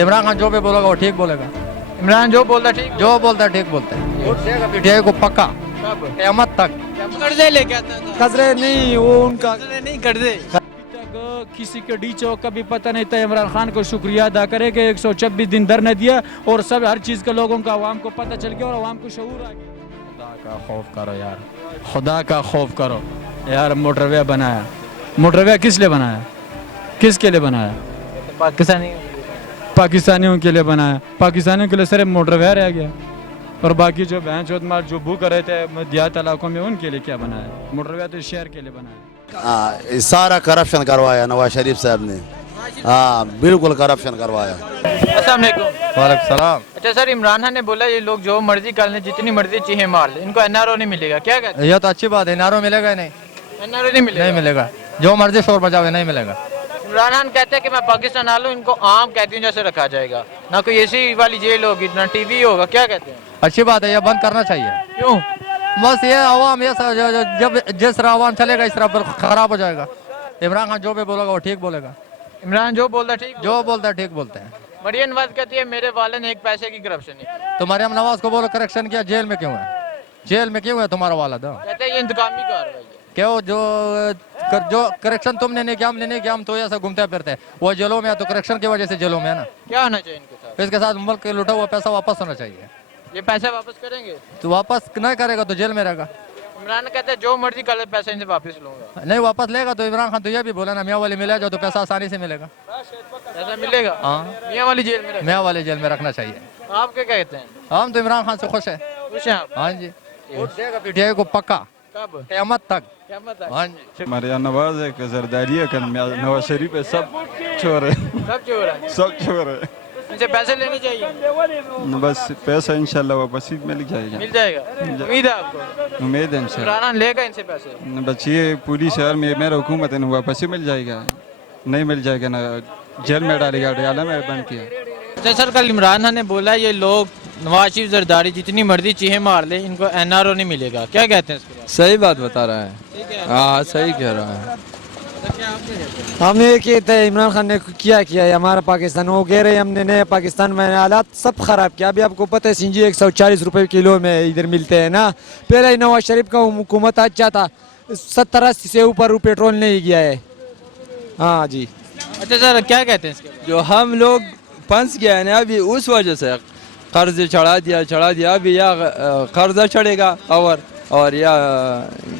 इमरान खान जो भी बोलेगा वो ठीक बोलेगा। इमरान जो बोलता ठीक जो बोलता है ठीक बोलता है। वोट देगा पीटीआई को पक्का, क़यामत तक। कर्जे लेके आता था। कर्जे नहीं, वो उनका कर्जे नहीं, कर्जे किसी के डी चौक का भी पता नहीं था। इमरान खान को शुक्रिया अदा करे कि 126 दिन दर न दिया और सब हर चीज़ के लोगों का आवाम को पता चल गया और आवाम को शऊर आ गया। खुदा का खौफ करो यार, खुदा का खौफ करो यार। मोटरवे बनाया, मोटरवे किस लिए बनाया, किसके लिए बनाया? पाकिस्तानियों के लिए बनाया। पाकिस्तानियों के लिए सिर्फ मोटरवे रह गया और बाकी जो बहन चौथ मार जो भूख रहे थे देहात इलाकों में उनके लिए क्या बनाया? मोटरवे तो शहर के लिए बनाया। सारा करप्शन करवाया नवाज शरीफ साहब ने। हाँ बिल्कुल करप्शन करवाया। अस्सलाम वालेकुम। वालेकुम सलाम। अच्छा सर, इमरान खान ने बोला ये लोग जो मर्जी कर लें, जितनी मर्जी चीजें मार लें, इनको एनआरओ नहीं मिलेगा, क्या कहते यह तो अच्छी बात है। नारो मिलेगा ही नहीं, हैं? एनआरओ नहीं मिलेगा। नहीं मिलेगा। जो मर्जी शोर बजावे नहीं मिलेगा। इमरान खान कहते हैं कि मैं पाकिस्तान आ लूँ, इनको आम कैदियों जैसे रखा जाएगा, ना कोई ऐसी वाली जेल होगी, ना टीवी होगा, क्या कहते हैं? अच्छी बात है, यह बंद करना चाहिए। क्यों? बस ये अवाम ये जब जिस तरह अवाम चलेगा इस तरह खराब हो जाएगा। इमरान खान जो भी बोलेगा वो ठीक बोलेगा। इमरान जो बोलता ठीक, जो बोलता है ठीक बोलते हैं। मरियम नवाज कहती है मेरे वालिद ने एक पैसे की करप्शन नहीं। तो मरियम नवाज को बोलो करेक्शन किया, जेल में क्यों है? जेल में क्यों है तुम्हारा वालिद? कहते हैं ये इंतकामी कार्रवाई है। क्यों? जो करेक्शन तुमने नहीं किया, हमने नहीं किया, हम तो ऐसा घूमते फिरते हैं। वो जेलों में है तो करेक्शन की वजह से जेलों में है ना। क्या होना चाहिए इनके साथ? इसके साथ मुल्क के लुटा हुआ पैसा वापस होना चाहिए। ये पैसे वापस करेंगे? तो वापस नहीं करेगा तो जेल में रहेगा। इमरान कहते हैं जो मर्जी कर ले पैसे इनसे वापस लूंगा। नहीं वापस लेगा तो इमरान खान तो ये भी बोला ना मियाँ वाली मिला जाओ तो पैसा आसानी से मिलेगा। पैसा मिलेगा? हाँ, मियाँ वाली जेल में मियाँ वाले जेल में रखना चाहिए। आप क्या कहते हैं? हम तो इमरान खान से खुश है। खुश हैं आप? हाँ जी, वोट देगा पीटीआई को पक्का, कब? क़यामत तक। क्या पता है? हाँ जी। मरियम नवाज है कि जरदारी है कि नवाज शरीफ है, सब चोर है, सब चोर है, सब चोर है। इनसे पैसे लेने चाहिए। बस पैसा इंशाल्लाह वापस ही मिल जाएगा। मिल जाएगा, उम्मीद है आपको? उम्मीद है इंशाल्लाह। इमरान खान लेगा इनसे पैसे? बस ये पूरी शहर में मेरा हुकूमत है ना, वापस ही मिल जाएगा। नहीं मिल जाएगा ना जेल में डालेगा, डाला में बंद किया। अच्छा सर, कल इमरान खान ने बोला ये लोग नवाज शरीफ जरदारी जितनी मर्जी चीजें मार ले, इनको एनआरओ नहीं मिलेगा, क्या कहते हैं इसके बारे में? सही बात बता रहा है। ठीक है। हाँ सही कह रहा है। क्या आप क्या कहते हैं? हमने ये कहते हैं इमरान खान ने क्या किया है हमारा पाकिस्तान। वो कह रहे हैं हमने नए पाकिस्तान में हालात सब खराब किया। अभी आपको पता है सिंजी 140 रुपए किलो में इधर मिलते हैं ना। पहले नवाज शरीफ का हुकूमत अच्छा था, 70-80 से ऊपर पेट्रोल नहीं गया है। हाँ जी। अच्छा सर, क्या कहते हैं इसके बारे में? जो हम लोग फंस गए हैं ना अभी, उस वजह से कर्ज चढ़ा दिया। अभी या कर्जा चढ़ेगा और या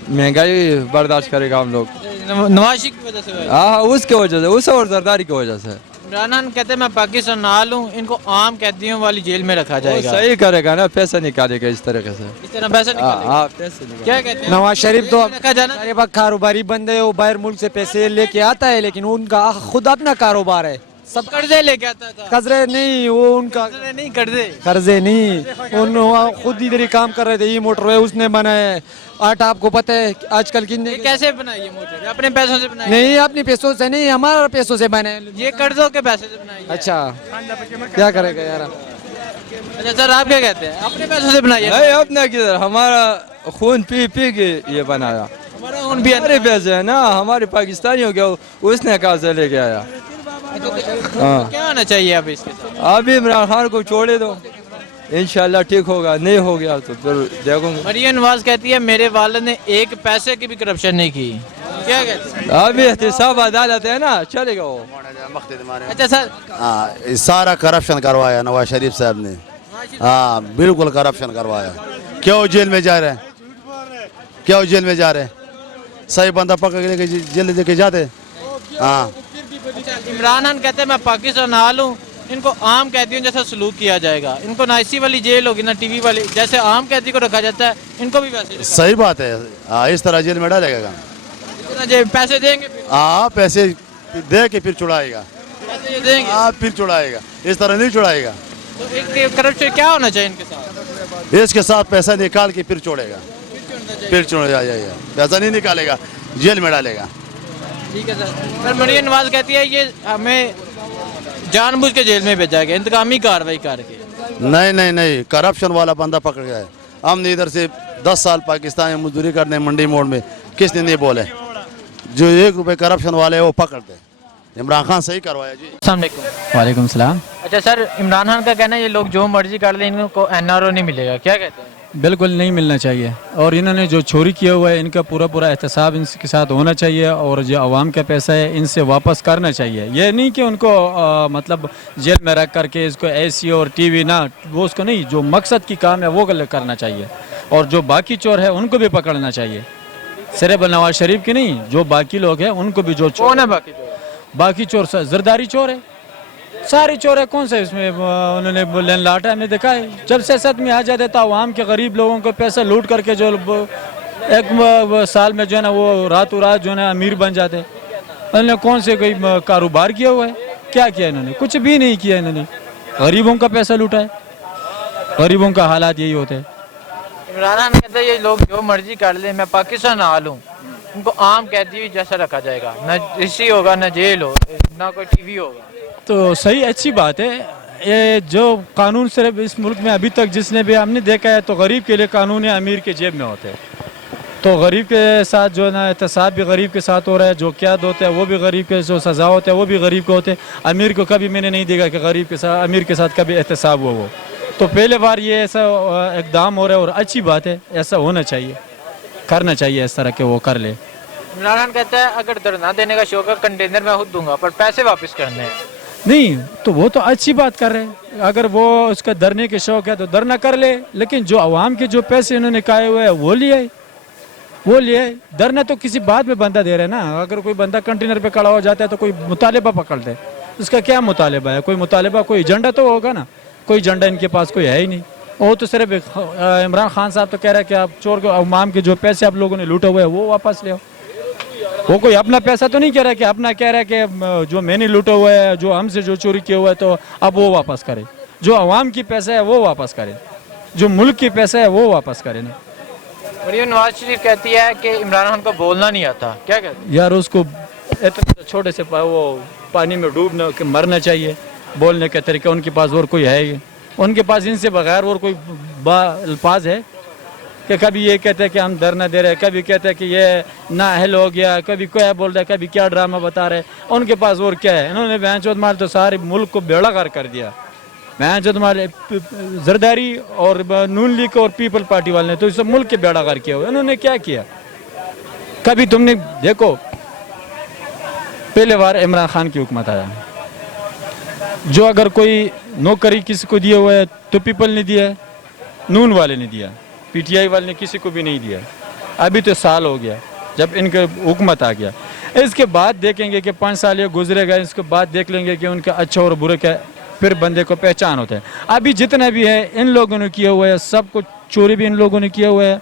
महंगाई बर्दाश्त करेगा हम लोग। नवाज शरीफ की वजह से? हाँ उसके वजह से, उस और जरदारी की वजह से। इमरान खान कहते हैं मैं पाकिस्तान आ लूँ, इनको आम कैदियों वाली जेल में रखा वो जाएगा। सही करेगा ना, पैसा निकालेगा इस तरीके से। इस तरह पैसे निकालेगा? हाँ पैसे निकालेगा। क्या कहते हैं? नवाज शरीफ तो रखा जाना। सारे वक्त कारोबारी बंदे है, वो बाहर मुल्क से पैसे लेके आता है, लेकिन उनका खुद अपना कारोबार है। सब कर्जे लेके आता था। कर्जे नहीं, वो उनका कर्जे नहीं, कर्जे। कर्जे नहीं, उन खुद इधर ही काम कर रहे थे। ये मोटरवे उसने बनाया है। आटा आपको पता है आजकल कितने ये कैसे बनाई ये मोटर? अपने पैसों से बनाई? नहीं, अपने पैसों से नहीं, हमारे पैसों से बने। ये कर्जों के पैसे से बनाई है। अच्छा क्या करेगा यार। अच्छा सर, आप क्या कहते हैं? अपने पैसों से बनाई है? नहीं अपना किधर, हमारा खून पी के ये बनाया। हमारा खून भी हमारे पैसे है ना, हमारे पाकिस्तानियों के, उसने कहा से लेके आया। हाँ क्या होना चाहिए अब इसके साथ? अभी इमरान खान को छोड़े दो, इंशाल्लाह ठीक होगा। नहीं हो गया तो फिर देखूंगा। मरियम नवाज कहती है मेरे वालिद ने एक पैसे की भी करप्शन नहीं की, क्या कहते हैं? अभी एहतिसाब अदालत है ना, चलेगा वो। अच्छा सर, हाँ सारा करप्शन करवाया नवाज शरीफ साहब ने। हाँ बिल्कुल करप्शन करवाया। क्यों जेल में जा रहे हैं? क्यों जेल में जा रहे हैं? सही बंदा पकड़ के जेल लेके जाते। हाँ इमरान खान कहते हैं मैं पाकिस्तान आ लूँ, इनको आम कैदियों जैसा सलूक किया जाएगा, इनको ना इसी वाली जेल होगी ना टीवी वाली, जैसे आम कैदी को रखा जाता है इनको भी वैसे। सही बात है। हाँ इस तरह जेल में डालेगा। पैसे देंगे फिर? हाँ पैसे दे के फिर छुड़ाएगा। पैसे ये देंगे? हाँ फिर छुड़ाएगा, इस तरह नहीं छुड़ाएगा। तो एक करप्शन क्या होना चाहिए इनके साथ? इसके साथ पैसा निकाल के फिर छोड़ेगा, फिर छोड़ जाएगा। पैसा नहीं निकालेगा, जेल में डालेगा। ठीक है सर। मरियम नवाज कहती है ये हमें जानबूझ के जेल में भेजा गया इंतकामी कार्रवाई करके। नहीं, करप्शन वाला बंदा पकड़ गया है। हमने इधर से 10 साल पाकिस्तान में मजदूरी करने मंडी मोड़ में, किसने नहीं बोले? जो 1 रुपये करप्शन वाले वो पकड़ते। इमरान खान सही करवाया जी। अस्सलाम वालेकुम। वालेकुम सलाम। अच्छा सर, इमरान खान का कहना है ये लोग जो मर्जी कर लें इनको NRO नहीं मिलेगा, क्या कहते हैं? बिल्कुल नहीं मिलना चाहिए, और इन्होंने जो चोरी किया हुआ है इनका पूरा पूरा एहतसाब इनके साथ होना चाहिए, और जो आवाम का पैसा है इनसे वापस करना चाहिए। ये नहीं कि उनको मतलब जेल में रख करके इसको AC और TV ना, वो उसको नहीं, जो मकसद की काम है वो करना चाहिए, और जो बाकी चोर है उनको भी पकड़ना चाहिए, सिर्फ नवाज शरीफ की नहीं, जो बाकी लोग हैं उनको भी। जो कौन है बाकी चोर? बाकी चोर जरदारी चोर है, सारे चोर है, कौन सा इसमें उन्होंने लेन लाटा में देखा है। जब सियासत में आ जाते तो आवाम के गरीब लोगों को पैसा लूट करके जो एक साल में जो है ना वो रातों रात जो है ना अमीर बन जाते। उन्होंने कौन से कोई कारोबार किया हुआ है? क्या किया इन्होंने? कुछ भी नहीं किया इन्होंने, गरीबों का पैसा लूटा है। गरीबों का हालात यही होते हैं। इमरान खान कहते हैं ये लोग जो मर्जी कर ले, मैं पाकिस्तान आ लूँ, इनको आम कैदी जैसा रखा जाएगा, न इसी होगा न जेल हो, ना कोई TV होगा। तो सही, अच्छी बात है। ये जो कानून सिर्फ इस मुल्क में अभी तक जिसने भी हमने देखा है तो गरीब के लिए कानून है, अमीर के जेब में होते हैं। तो गरीब के साथ जो है ना एहतसाब भी गरीब के साथ हो रहा है, जो कैद होते हैं वो भी गरीब के, जो सज़ा होते हैं वो भी गरीब के होते हैं। अमीर को कभी मैंने नहीं देखा कि गरीब के साथ, अमीर के साथ कभी एहतसाब हुआ वो। तो पहले बार ये ऐसा इक़दाम हो रहा है और अच्छी बात है, ऐसा होना चाहिए, करना चाहिए इस तरह के वो कर ले। इमरान खान कहता है अगर धरना देने का शौक है कंटेनर मैं खुद दूंगा, पर पैसे वापस करने हैं। नहीं तो वो तो अच्छी बात कर रहे हैं, अगर वो उसका धरने के शौक है तो धरना कर ले, लेकिन जो आवाम के जो पैसे उन्होंने खाए हुए हैं वो लिए। धरना तो किसी बात में बंदा दे रहे हैं ना। अगर कोई बंदा कंटेनर पे खड़ा हो जाता है तो कोई मुतालिबा पकड़ दे, उसका क्या मुतालिबा है? कोई मुतालिबा, कोई एजेंडा तो होगा ना। कोई एजेंडा इनके पास कोई है ही नहीं। वो तो सिर्फ इमरान खान साहब तो कह रहा है कि आप चोर को, आवाम के जो पैसे आप लोगों ने लूटे हुए हैं वो वापस ले आओ। वो कोई अपना पैसा तो नहीं कह रहा कि अपना, कह रहा है कि जो मैंने लूटा हुआ है, जो हमसे जो चोरी किया हुआ है तो अब वो वापस करे। जो आवाम की पैसा है वो वापस करे, जो मुल्क की पैसा है वो वापस करे ना। मरियम नवाज शरीफ कहती है कि इमरान खान को बोलना नहीं आता, क्या कहते हैं? यार उसको इतने छोटे से वो पानी में डूबना के मरना चाहिए। बोलने के तरीके उनके पास और कोई है ही? उनके पास इनसे बगैर और कोई अल्फाज है कि कभी ये कहते हैं कि हम धरना दे रहे हैं, कभी कहते हैं कि ये नाअहल हो गया, कभी क्या बोल रहा है, कभी क्या ड्रामा बता रहे हैं। उनके पास और क्या है? इन्होंने बहन चौथ माल तो सारे मुल्क को बेड़ा गर्क कर दिया। बहन चौथ माल जरदारी और नून लीग और पीपल पार्टी वाले ने तो इस मुल्क के बेड़ा गर्क किया हुआ। इन्होंने क्या किया? कभी तुमने देखो, पहले बार इमरान खान की हुकूमत आया, जो अगर कोई नौकरी किसी को दिया हुआ है तो पीपल ने दिया, नून वाले ने दिया, PTI वाले ने किसी को भी नहीं दिया। अभी तो साल हो गया जब इनके हुकूमत आ गया। इसके बाद देखेंगे कि 5 साल ये गुजरेगा, इसके बाद देख लेंगे कि उनका अच्छा और बुरे का फिर बंदे को पहचान होता है। अभी जितना भी है इन लोगों ने किया हुआ है, सब कुछ चोरी भी इन लोगों ने किया हुआ है।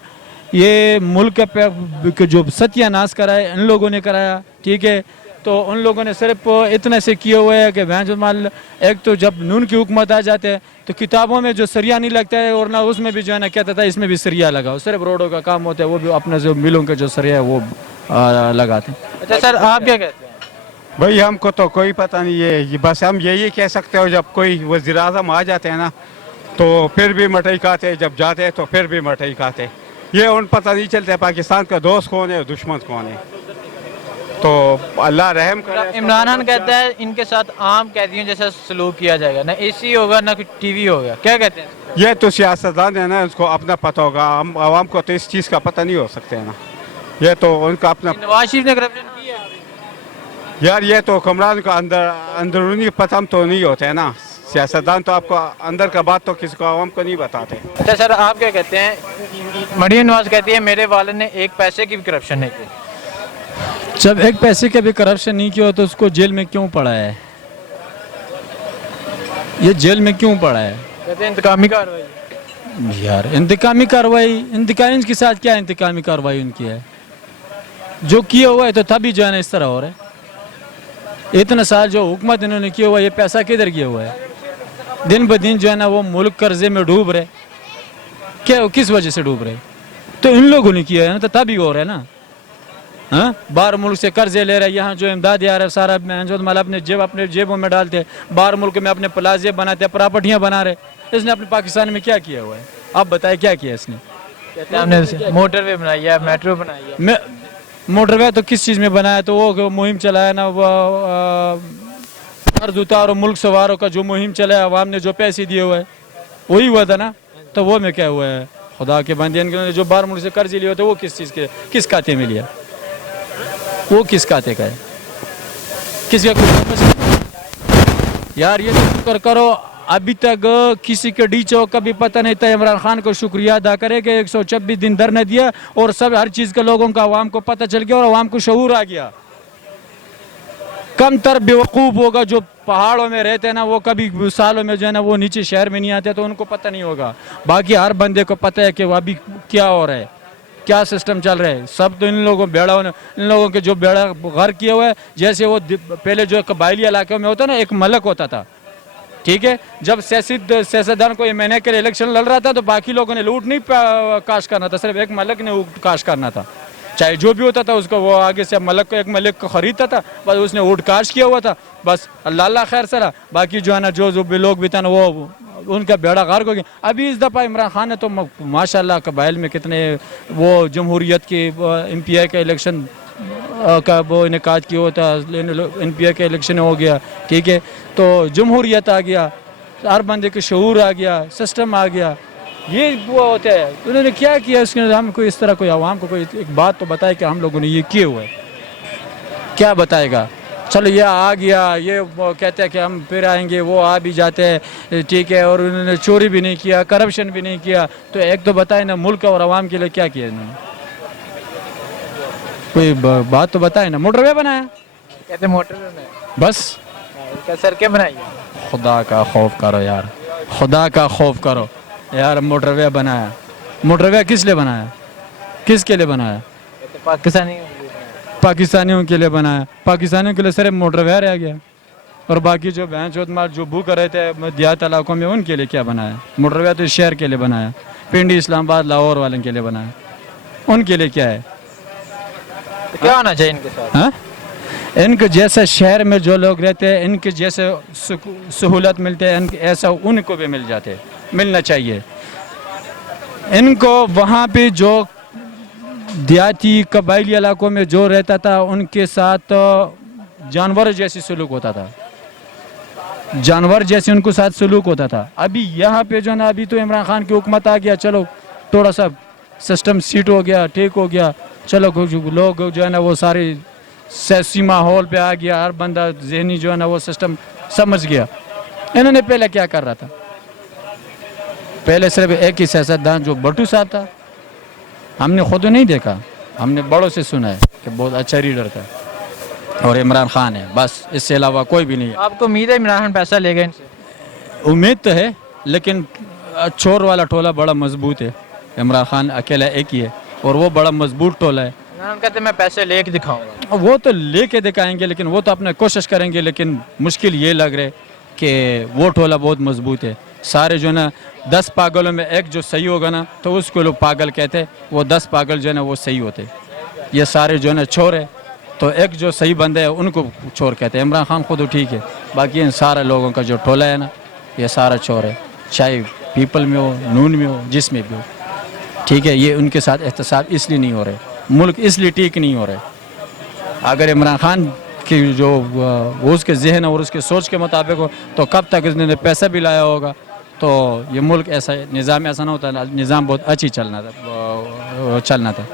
ये मुल्क का जो सत्यानाश कराया इन लोगों ने कराया, ठीक है। तो उन लोगों ने सिर्फ इतने से किए हुए है कि मान, एक तो जब नून की हुकूमत आ जाते हैं तो किताबों में जो सरिया नहीं लगता है, और ना उसमें भी जो है ना कहता था इसमें भी सरिया लगाओ। सिर्फ रोडों का काम होता है, वो भी अपने जो मिलों के जो सरिया है वो लगाते हैं। अच्छा सर, आप क्या कहते हैं? भाई हमको तो कोई पता नहीं है, बस हम यही कह सकते हो जब कोई वज़ीर आज़म आ जाते हैं ना तो फिर भी मठई खाते, जब जाते हैं तो फिर भी मठई खाते। ये उन पता नहीं चलता है पाकिस्तान का दोस्त कौन है, दुश्मन कौन है। तो अल्लाह रहम करे। इमरान खान कहता है इनके साथ आम कैदियों जैसा सलूक किया जाएगा, ना AC होगा ना TV होगा, क्या कहते हैं? ये तो सियासतदान है ना, उसको अपना पता होगा। हम आवाम को तो इस चीज़ का पता नहीं हो सकते है ना, ये तो उनका अपना। नवाज शरीफ ने करप्शन किया यार, ये तो हुक्मरान का अंदरूनी पता तो नहीं होता है ना। सियासतदान तो आपको अंदर का बात तो किसी को आवाम को नहीं बताते। अच्छा सर, आप क्या कहते हैं? मरियम नवाज कहती है मेरे वालिद ने एक पैसे की भी करप्शन नहीं की। जब एक पैसे का भी करप्शन नहीं किया तो उसको जेल में क्यों पड़ा है? ये जेल में क्यों पड़ा है? कहते हैं इंतकामी कार्रवाई। यार इंतकामी कार्रवाई, इनके साथ क्या इंतकामी कार्रवाई उनकी है? जो किया हुआ है तो तभी जो है ना इस तरह हो रहा है। इतना साल जो हुकूमत इन्होंने किया हुआ है, ये पैसा किधर गया हुआ है? दिन ब दिन जो है ना वो मुल्क कर्जे में डूब रहे। क्या, किस वजह से डूब रहे? तो इन लोगों ने किया है ना, तो तभी हो रहा है ना। हाँ, बाहर मुल्क से कर्जे ले रहे हैं, यहाँ जो इमदाद आ रहा है सारा माल अपने जेबों में डालते, बाहर मुल्क में अपने प्लाजे बनाते, प्रॉपर्टियाँ बना रहे। इसने अपने पाकिस्तान में क्या किया हुआ है? आप बताए क्या किया इसने? कहते हैं हमने मोटरवे बनाई है, मेट्रो बनाई है। मोटरवे तो किस चीज़ में बनाया, तो वो मुहिम चलाया ना, वो कर्ज उतारो मुल्क सवारों का जो मुहिम चलाया, अवाम ने जो पैसे दिए हुए वही हुआ था ना। तो वो में क्या हुआ है, खुदा के बंदे इन्होंने जो बार मुल्क से कर्ज लिए होते वो किस चीज़ के, किस खाते में लिया, वो किस खाते का है, किसका कुछ यार। ये शुक्र करो अभी तक किसी के डीचो का भी पता नहीं था। इमरान खान को शुक्रिया अदा करे कि 126 दिन दर न दिया और सब हर चीज़ के लोगों का आवाम को पता चल गया और आवाम को शऊर आ गया। कम तर बेवकूफ़ होगा जो पहाड़ों में रहते हैं ना, वो कभी सालों में जो है ना वो नीचे शहर में नहीं आते, तो उनको पता नहीं होगा। बाकी हर बंदे को पता है कि वो अभी क्या हो रहा है, क्या सिस्टम चल रहा है। सब तो इन लोगों के जो बेड़ा घर किए हुए है, जैसे वो पहले जो कबायली इलाकों में होता ना, एक मलक होता था, ठीक है। जब सियासतदान को महीने के लिए इलेक्शन लड़ रहा था तो बाकी लोगों ने लूट नहीं काश करना था, सिर्फ एक मलक ने काश करना था, चाहे जो भी होता था उसको वो आगे से मलक को, एक मलक को खरीदता था, बस उसने ऊँट काश किया हुआ था, बस अल्लाह खैर सरा। बाकी जो है ना जो भी लोग भी था ना वो उनका बेड़ा गर्क हो गया। अभी इस दफ़ा इमरान खान ने तो माशाल्लाह कबाइल में कितने वो जमहूरियत के MPI का इलेक्शन का वो इनेकाद किया होता, NPI का इलेक्शन हो गया, ठीक है। तो जमहूरियत आ गया, हर बंदे के शऊर आ गया, सिस्टम आ गया, ये वो होता है। उन्होंने क्या किया, उसके हमको इस तरह कोई आवाम को कोई एक बात तो बताए कि हम लोगों ने ये किए हुए, क्या बताएगा। चलो ये आ गया, ये वो कहते हैं कि हम फिर आएंगे, वो आ भी जाते हैं, ठीक है। और उन्होंने चोरी भी नहीं किया, करप्शन भी नहीं किया, तो एक तो बताए ना मुल्क और आवाम के लिए क्या किया इन्होंने, कोई बात तो बताए ना। मोटरवे बनाया, कहते मोटरवे बनाया, बस सड़कें बनाई। खुदा का खौफ करो यार, खुदा का खौफ करो यार। मोटरवे बनाया, मोटरवे किस लिए बनाया, किसके लिए बनाया, पाकिस्तानियों के लिए बनाया। पाकिस्तानियों के लिए सिर्फ मोटरवे रह गया, और बाकी जो भैंस चौथ जो भूख रहे थे देहात इलाकों में उनके लिए क्या बनाया। मोटरवे तो शहर के लिए बनाया, पिंडी इस्लामाबाद लाहौर वालों के लिए बनाया, उनके लिए क्या है, तो क्या होना चाहिए इनके साथ। हाँ, इनके जैसे शहर में जो लोग रहते हैं, इनके जैसे सहूलत मिलते हैं, ऐसा उनको भी मिलना चाहिए। इनको वहाँ पे जो देहाती कबायली इलाकों में जो रहता था उनके साथ जानवर जैसी सलूक होता था, जानवर जैसे उनको साथ सलूक होता था। अभी यहाँ पे जो ना, अभी तो इमरान खान की हुकूमत आ गया, चलो थोड़ा सा सिस्टम सीट हो गया, ठीक हो गया, चलो लोग जो है ना वो सारी सियासी माहौल पे आ गया, हर बंदा जहनी जो है ना वो सिस्टम समझ गया। इन्होंने पहले क्या कर रहा था, पहले सिर्फ एक ही सियासतदान जो भट्टू साहब था, हमने खुद नहीं देखा, हमने बड़ों से सुना है कि बहुत अच्छा लीडर था, और इमरान खान है, बस इससे अलावा कोई भी नहीं है। आपको उम्मीद है इमरान खान पैसा लेगा इनसे? उम्मीद तो है, लेकिन चोर वाला टोला बड़ा मजबूत है, इमरान खान अकेला एक ही है और वो बड़ा मजबूत टोला है। इमरान कहते मैं पैसे लेके दिखाऊंगा, वो तो लेके दिखाएंगे, लेकिन वो तो अपने कोशिश करेंगे, लेकिन मुश्किल ये लग रहा है कि वो टोला बहुत मजबूत है। सारे जो ना 10 पागलों में एक जो सही होगा ना, तो उसको लोग पागल कहते हैं, वो 10 पागल जो है ना वो सही होते। ये सारे जो है ना चोर है, तो एक जो सही बंदे हैं उनको चोर कहते हैं। इमरान खान खुद ठीक है, बाकी इन सारे लोगों का जो टोला है ना, ये सारा चोर है, चाहे पीपल में हो, नून में हो, जिसमें भी हो, ठीक है। ये उनके साथ एहतसाब इसलिए नहीं हो रहे, मुल्क इसलिए ठीक नहीं हो रहे। अगर इमरान खान की जो वो उसके जहन और उसके सोच के मुताबिक हो, तो कब तक इसने पैसा भी लाया होगा, तो ये मुल्क ऐसा निज़ाम ऐसा ना होता, निज़ाम बहुत अच्छी चलना था।